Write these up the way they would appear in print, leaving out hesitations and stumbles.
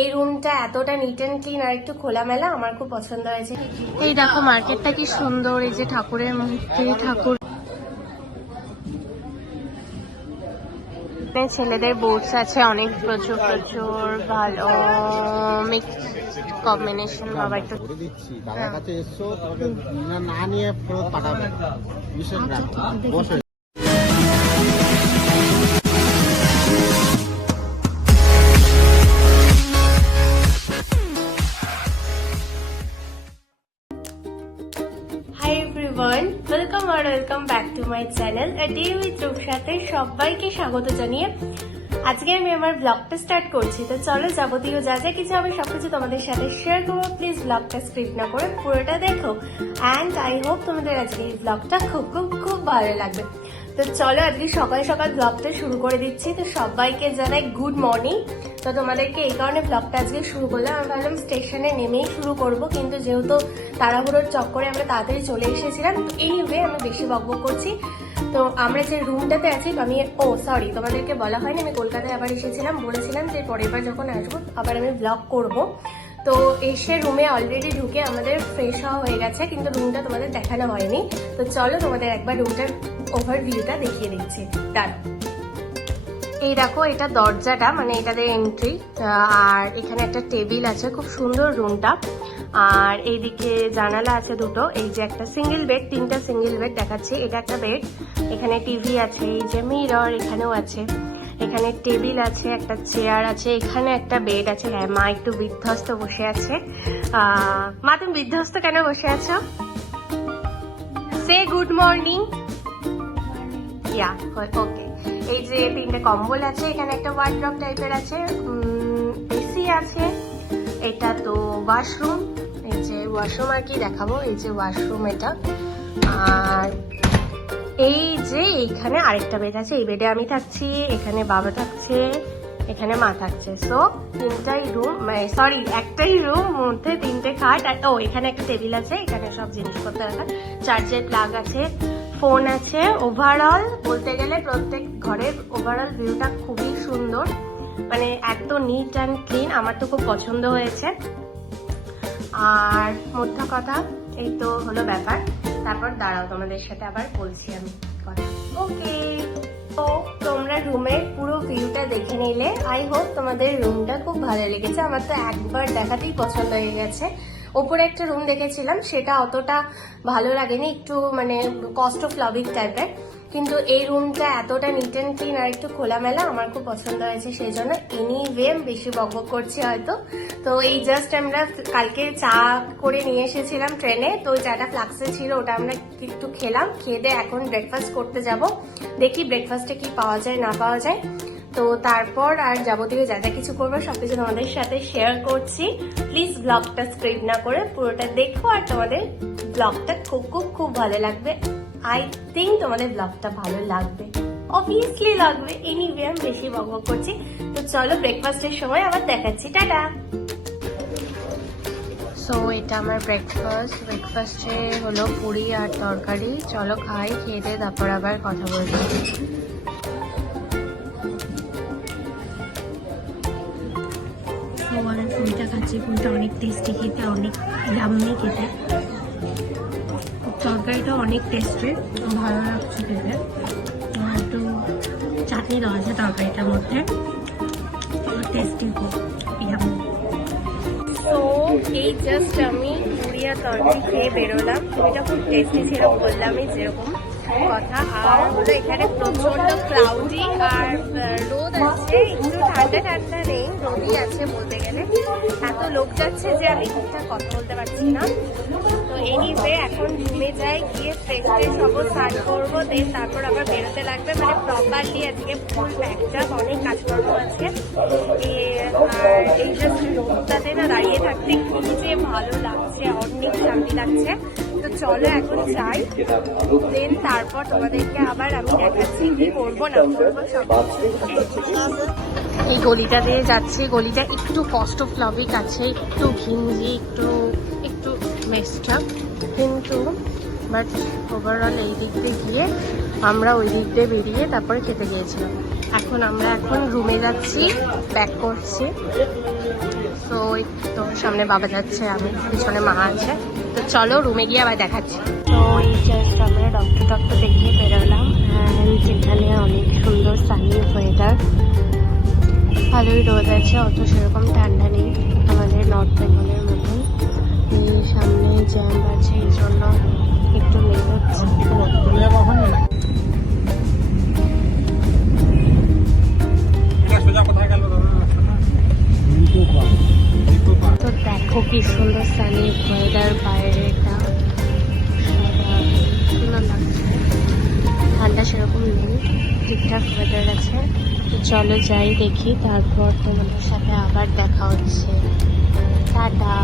এই রুমটা এতটা নিট অ্যান্ড ক্লিন আর একটু খোলামেলা আমার খুব পছন্দ হয়েছে। এই দেখো মার্কেটটা কি সুন্দর, এই যে ঠাকুরের মূর্তি, ঠাকুর, ছেলেদের বোটস আছে অনেক, প্রচুর প্রচুর ভালো মিক্স কম্বিনেশন। বাবা একটু দিচ্ছি, বাবার কাছে এসছো, তবে না নিয়ে ফেরত পাঠাবে। বিশেষ বসে welcome back to my channel a day with রূপসাতে সবাইকে স্বাগত জানিয়ে আজকে আমি আমার ব্লগটা স্টার্ট করছি। তো চলো, যাবতীয় যা যা কিছু আমি সবকিছু তোমাদের সাথে শেয়ার করবো। প্লিজ ব্লগটা স্ক্রিপ্ট না করে পুরোটা দেখো, অ্যান্ড আই হোপ তোমাদের আজকে এই ব্লগটা খুব খুব খুব ভালো লাগবে। তো চলো আজকে সকাল সকাল ব্লগটা শুরু করে দিচ্ছি। তো সবাইকে জানাই গুড মর্নিং। তো তোমাদেরকে এই কারণে ব্লগটা আজকে শুরু করলাম, আমি ভাবলাম স্টেশনে নেমেই শুরু করব, কিন্তু যেহেতু তাড়াহুড়োর চক্করে আমরা তাড়াতাড়ি চলে এসেছিলাম, তো এইভাবে আমি বেশি বকবক করছি। তো আমরা যে রুমটাতে আছি, আমি সরি তোমাদেরকে বলা হয়নি, আমি কলকাতায় আবার এসেছিলাম, বলেছিলাম যে পরের বার যখন আসবো আবার আমি ব্লগ করব। তো এসে রুমে অলরেডি ঢুকে আমাদের ফ্রেশ হওয়া হয়ে গেছে, কিন্তু রুমটা তোমাদের দেখানো হয়নি। তো চলো তোমাদের একবার রুমটার ওভারভিউটা দেখিয়ে দিচ্ছি। দাঁড়াও, এই দেখো এটা দরজাটা, মানে এটাতে এন্ট্রি, আর এখানে একটা টেবিল আছে, খুব সুন্দর রুমটা। আর এইদিকে জানালা আছে দুটো, এই যে একটা সিঙ্গেল বেড, তিনটা সিঙ্গেল বেড দেখাচ্ছে, এটা একটা বেড, এখানে টিভি আছে, এই যে মিরর এখানেও আছে, এখানে টেবিল আছে, একটা চেয়ার আছে, এখানে একটা বেড আছে। হ্যাঁ, মা একটু বিধ্বস্ত বসে আছে। মা তুমি বিধ্বস্ত কেন বসে আছো? সে গুড মর্নিং। ইয়া ওকে। এই যে তিনটে কম্বল আছে, এখানে একটা ওয়ার্ড্রপ টাইপের আছে, এসি আছে, এটা তো ওয়াশরুম, এই যে ওয়াশরুম আর কি দেখাবো, এই যে ওয়াশরুম এটা। আর এই যে এইখানে আরেকটা বেড আছে, এই বেডে আমি থাকছি, এখানে বাবা থাকছে, এখানে মা থাকছে। সো তিনটাই রুম, সরি একটাই রুম, মধ্যে তিনটে খাট। আর এখানে একটা টেবিল আছে, এখানে সব জিনিসপত্র রাখা, চার্জের প্লাগ আছে, ফোন আছে। ওভারঅল বলতে গেলে প্রত্যেক ঘরের ওভারঅল ভিউটা খুবই সুন্দর, মানে এত নিট অ্যান্ড ক্লিন, আমার তো খুব পছন্দ হয়েছে। আর মোদ্দা কথা এই তো হলো ব্যাপার। তারপর দাঁড়াও, তোমাদের সাথে আবার বলছি আমি কথা। ওকে, তো তোমরা রুমের পুরো ভিউটা দেখে নিলে। আই হোপ তোমাদের রুমটা খুব ভালো লেগেছে, আমার তো একবার দেখাতেই পছন্দ হয়ে গেছে। ওপরে একটা রুম দেখেছিলাম, সেটা অতটা ভালো লাগেনি, একটু মানে কস্ট অফ লাভিং টাইপের, কিন্তু এই রুমটা এতটা নিট অ্যান্ড ক্লিন আর একটু খোলামেলা আমার খুব পছন্দ হয়েছে, সেই জন্য এনিওয়ে বেশি বকবক করছি হয়তো। তো এই জাস্ট আমরা কালকে চা করে নিয়ে এসেছিলাম ট্রেনে, তো ওই চাটা ফ্লাক্সে ছিল, ওটা আমরা একটু খেলাম, খেয়ে দিয়ে এখন ব্রেকফাস্ট করতে যাব, দেখি ব্রেকফাস্টে কি পাওয়া যায় না পাওয়া যায়। তো তারপর আর যাবতীয় যা যা কিছু করবো সবকিছু তোমাদের সাথে শেয়ার করছি। প্লিজ ব্লগটা স্ক্রিপ্ট না করে পুরোটা দেখো, আর তোমাদের ব্লগটা খুব খুব খুব ভালো লাগবে। আই থিঙ্ক তোমাদের ব্লগটা ভালো লাগবে, অবভিয়াসলি লাগবে। এনিওয়ে আমি বেশি বকবক করছি, তো চলো ব্রেকফাস্টের সময় আবার দেখাচ্ছি। টাটা। সো এটা আমার ব্রেকফাস্টে হলো পুরি আর তরকারি। চলো খাই, খেয়ে দিয়ে তারপর আবার কথা বলবো। আমি ফুলটা খাচ্ছি, ফুলটা অনেক টেস্টি খেতে, অনেক ইয়াম্মি খেতে, তরকারিটা অনেক টেস্টি, ভালো লাগছে খেতে। একটু চাটনি দেওয়া আছে তরকারিটার মধ্যে, টেস্টি খুব ইয়াম্মি। তো এই জাস্ট আমি পুরি আর তরকারি খেয়ে বেরোলাম, এটা খুব টেস্টি ছিল, বললামই যেরকম কথা। আর হলো এখানে প্রচন্ড ক্লাউডি আর রোদ আছে, একটু ঠান্ডা ঠান্ডা নেই, রোদই আছে বলতে গেলে। এত লোক যাচ্ছে যে আমি ঠিকঠাক কথা বলতে পারছি না। তো এনিওয়ে এখন রুমে যাই, গিয়ে ফ্রেশ হবো, স্নান করবো, দেন তারপর আবার বেরোতে লাগবে, মানে প্রপারলি আজকে ফুল প্যাকআপ, অনেক কাজকর্ম আছে। আর এই জাস্ট রোদটাতে না দাঁড়িয়ে থাকতে কি যে ভালো লাগছে, অনেক শান্তি লাগছে। তো চলো এখন যাই, দেন তারপর তোমাদেরকে আবার আমি দেখাচ্ছি কি করবো না করবো সব। এই গলিটা দিয়ে যাচ্ছি, গলিটা একটু কস্ট অফ লাভিং আছে, একটু ঘিঞ্জি, একটু মেস্টা, কিন্তু বাট ওভারঅল এই দিক দিয়ে গিয়ে আমরা ওই দিক দিয়ে বেরিয়ে তারপরে খেতে গিয়েছিলাম। এখন আমরা রুমে যাচ্ছি, ব্যাক করছি। তো তো সামনে বাবা যাচ্ছে, আমি পিছনে মা আছে। তো চলো রুমে গিয়ে আবার দেখাচ্ছি। তো এই জাস্ট আমরা ডক্টর দেখিয়ে বেরোলাম। যেখানে অনেক সুন্দর সানি ওয়েদার, ভালোই রোদ আছে, অত সেরকম ঠান্ডা নেই আমাদের নর্থ বেঙ্গলের মতন। এই সামনে জ্যাম আছে, এই জন্য একটু লেট হচ্ছে। তো দেখো কি সুন্দর সানি ওয়েদার, বাইরেটা সুন্দর লাগছে, ঠান্ডা সেরকম নেই, ঠিকঠাক ওয়েদার আছে। তো চলো যাই দেখি, তারপর তোমাদের সাথে আবার দেখা হচ্ছে। টাটা।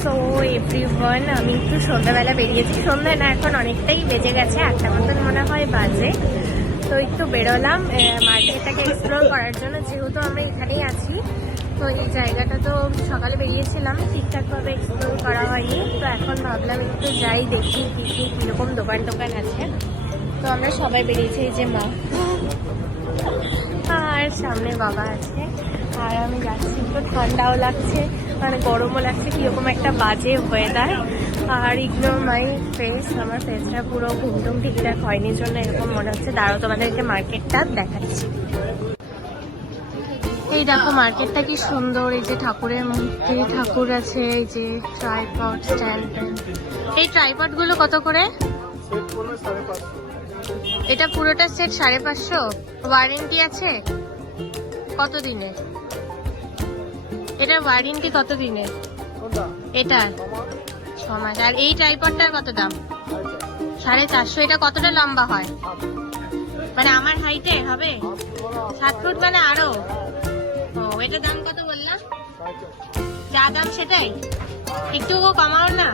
সো এভরিওয়ান, আমি একটু সন্ধ্যাবেলা বেরিয়েছি, সন্ধ্যা না এখন অনেকটাই বেজে গেছে, 8টা মতন মনে হয় বাজে। তো একটু বেরোলাম মার্কেটটাকে এক্সপ্লোর করার জন্য, যেহেতু আমরা এখানেই আছি। তো এই জায়গাটা তো সকালে বেরিয়েছিলাম, ঠিকঠাকভাবে এক্সপ্লোর করা হয়নি। তো এখন ভাবলাম একটু যাই দেখি কীরকম দোকান টোকান আছে। তো আমরা সবাই বেরিয়েছি, এই যে মা আর সামনে বাবা আছে, আর আমি যাচ্ছি। একটু ঠান্ডাও লাগছে, মানে গরমও লাগছে, কীরকম একটা বাজে ওয়েদার। আর ইগনোর মাই ফেস, আমার ফেসটা পুরো ঘুমটুম ঠিকঠাক হয়নি জন্য এরকম মনে হচ্ছে। দাঁড়াও তোমাদেরকে মার্কেটটা দেখাচ্ছি। এই দেখো মার্কেটটা কি সুন্দর, এই যে ঠাকুরের মূর্তি, ঠাকুর আছে, এই যে ট্রাইপড, স্ট্যান্ড। এই ট্রাইপড গুলো কত করে? এটা পুরোটা সেট 550। ওয়ারেন্টি আছে কত দিনের? এটার ওয়ারেন্টি কত দিনের? এটা 6 মাস। আর এই ট্রাইপডটার কত দাম? 450। এটা কতটা লম্বা হয়? মানে আমার হাইটে হবে 7 ফুট, মানে আরো। ও, এটার দাম কত বললাম? যা দাম সেটাই, একটু কমাও না।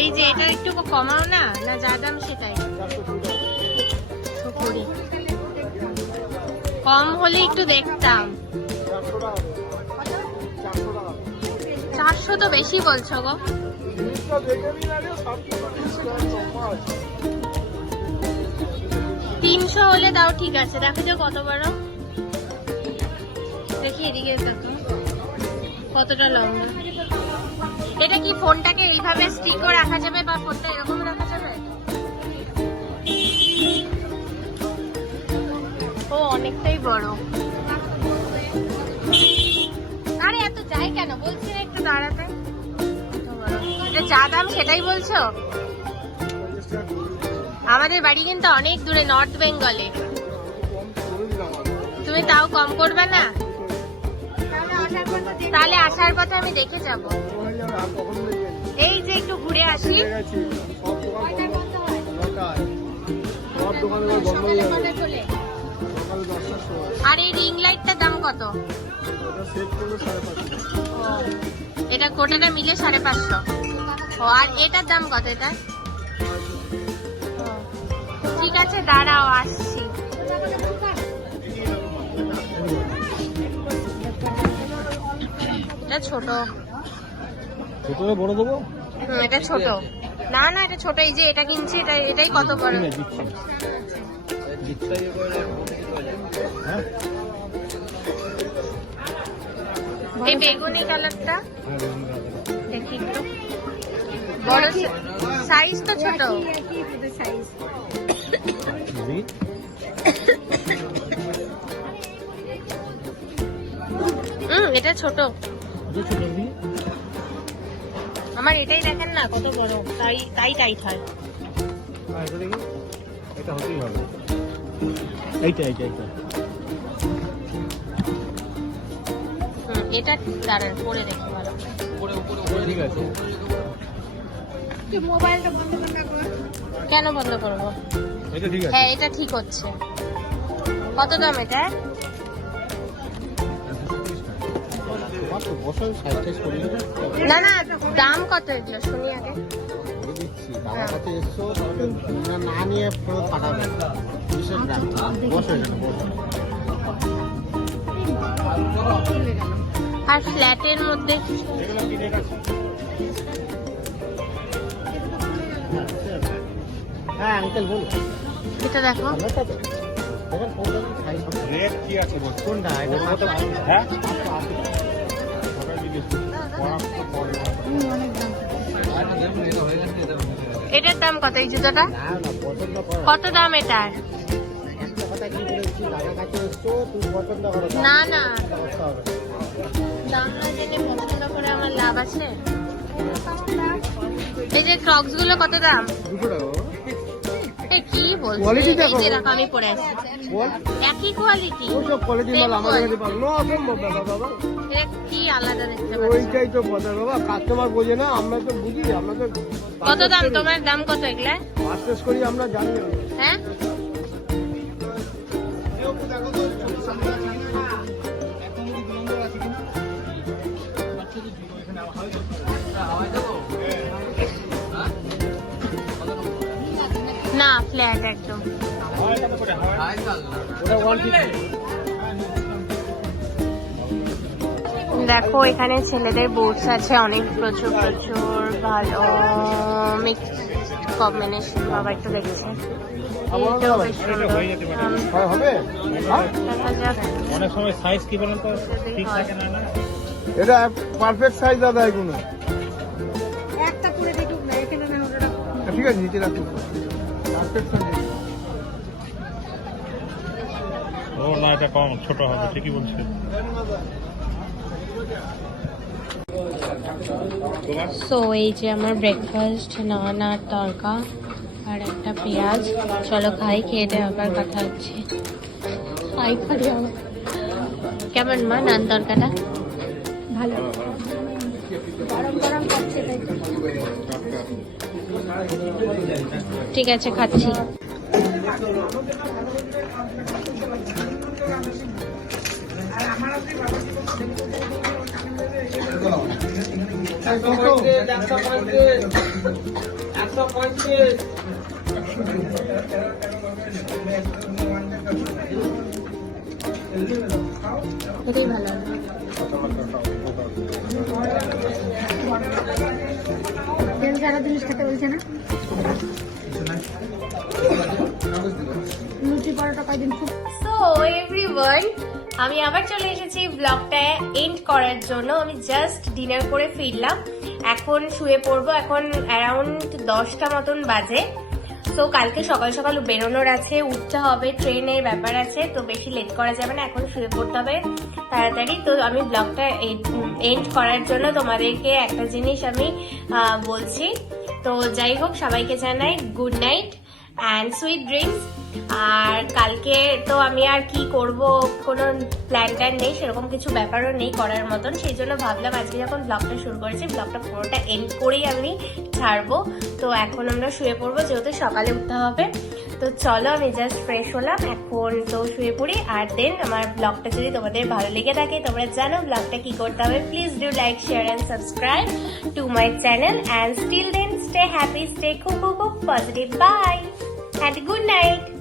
এই যে এটা একটু কমাও না, না যা দাম সেটাই? কম হলে একটু দেখতাম। 400 তো বেশি বলছো গো। 300 হলে দাও, ঠিক আছে। দেখো যে কত বড়, দেখি এদিকে দেখো কতটা লম্বা। এটা কি ফোনটাকে এইভাবে স্টিকও রাখা যাবে, বা ফোনটা এরকম রাখা যাবে? ও অনেকটাই বড়। আরে এত যাই কেন, বলছি না একটু দাঁড়াতে। এটা যা দাম সেটাই বলছো? আমাদের বাড়ি কিন্তু অনেক দূরে, নর্থ বেঙ্গলে। তুমি তাও কম করবে না? তাহলে আসার পথে আমি দেখে যাব। এই যে একটু ঘুরে আসি। আর এই রিং লাইটটার দাম কত? এটা কোটাটা মিলে 550। ও, আর এটার দাম কত? এটা ঠিক আছে, দাঁড়াও আসছি। এটা ছোট, বড় দেবো? এটা ছোট। না না, এটা ছোট। এই যে এটা কিনছি, এটাই কত বড়? এই বেগুনি কালারটা দেখি একটু বড় সাইজ, তো ছোট। এটা ছোট। আমার এটাই দেখেন না কত বড়, তাই টাইট হয়। এটা হতেই হবে। এইটা এটা দাঁড়ান পরে দেখো ভালো। ঠিক আছে। মোবাইলটা বন্ধ করে রাখো। কেন বন্ধ করবো? এটা ঠিক আছে। হ্যাঁ, এটা ঠিক হচ্ছে। কত দাম এটা? না না, দাম কত এগুলো শুনি আগে। দিচ্ছি, বাবার কাছে এসছো, না নিয়ে ফেরত পাঠাবে। বসো এখানে, বসো। আর ফ্ল্যাটের মধ্যে হ্যাঁ আঙ্কেল বলুন। এটা দেখো, দেখেন কোনটা সাইজ হবে রেট কি আছে বল কোনটা এটা ওর মতো 580 হ্যাঁ 580 সবাই জিজ্ঞেস করছে তো পরে এটার দাম কত এই জুতোটা? না না পছন্দ করো কত দাম এটার? একটা কথা কি বলেছি দাদার কাছে এসছো তুমি পছন্দ করো না না করতে হবে দাম না জেনে পছন্দ করে আমার লাভ আছে? এই যে ক্রক্স গুলো কত দাম? 200 টাকা এ কি বলছিস? Quality দেখো। এই যে দেখো আমি পরে আসছি। বল একই কোয়ালিটি। ওসব কোয়ালিটি মাল আমাদের কাছে পাবো না অসম্ভব ব্যাপার বাবা এটা কি আলাদা দেখতে পাচ্ছি? ওইটাই তো কথা বাবা কাস্টমার বোঝে না আমরা তো বুঝি আমরা তো কত দাম তোমার দাম কত এগুলা? পারচেস করি আমরা জানি না। হ্যাঁ না ফ্ল্যাট একদম। ওটা 150 দেখো এখানে ছেলেদের বুটস আছে অনেক প্রচুর প্রচুর ভালো মিক্স কম্বিনেশন। বাবা একটু দেখছে এইটাও বেশ সুন্দর। হয় হবে হ্যাঁ? দেখা যাক অনেক সময় সাইজ কি বলেন তো ঠিক থাকে না না এটা পারফেক্ট সাইজ দাদা এগুলো একটা করে দেখুক না এখানে না ওটা ঠিক আছে নিচে রাখুন পারফেক্ট সাইজ ও না এটা কম ছোট হবে ঠিকই বলছে সো এই যে আমার ব্রেকফাস্ট নান আর তরকা আর একটা পেঁয়াজ। চলো খাই, খেয়ে দিয়ে আবার কথা হচ্ছে। খাই খালি আমার। কেমন মা নান তরকাটা? ভালো গরম গরম করছে তাই তো। ঠিক আছে খাচ্ছি। এটাই ভালো। তেল ছাড়া জিনিস খেতে বলছে না লুচি পরোটা কয়দিন খুব সো এভরিওয়ান, আমি আবার চলে এসেছি ব্লগটা এন্ড করার জন্য। আমি জাস্ট ডিনার করে ফিরলাম, এখন শুয়ে পড়বো। এখন অ্যারাউন্ড 10টা মতন বাজে। তো কালকে সকাল সকাল বেরোনোর আছে, উঠতে হবে, ট্রেনের ব্যাপার আছে, তো বেশি লেট করা যাবে না, এখন শুয়ে পড়তে হবে তাড়াতাড়ি। তো আমি ব্লগটা এন্ড করার জন্য তোমাদেরকে একটা জিনিস আমি বলছি। তো যাই হোক, সবাইকে জানাই good night and sweet dreams. আর কালকে তো আমি আর কি করব, কোনো প্ল্যান ট্যান নেই, সেরকম কিছু ব্যাপারও নেই করার মতন। সেই জন্য ভাবলাম আজকে যখন ব্লগটা শুরু করেছি, ব্লগটা পুরোটা এন্ড করেই আমি ছাড়বো। তো এখন আমরা শুয়ে পড়বো, যেহেতু সকালে উঠতে হবে। তো চলো, আমি জাস্ট ফ্রেশ হলাম, এখন তো শুয়ে পড়ি। আর দেন আমার ব্লগটা যদি তোমাদের ভালো লেগে থাকে, তোমরা জানো ব্লগটা কি করতে হবে। Please do like, share and subscribe to my channel. And still then stay happy, stay খুব খুব positive. Bye and good night.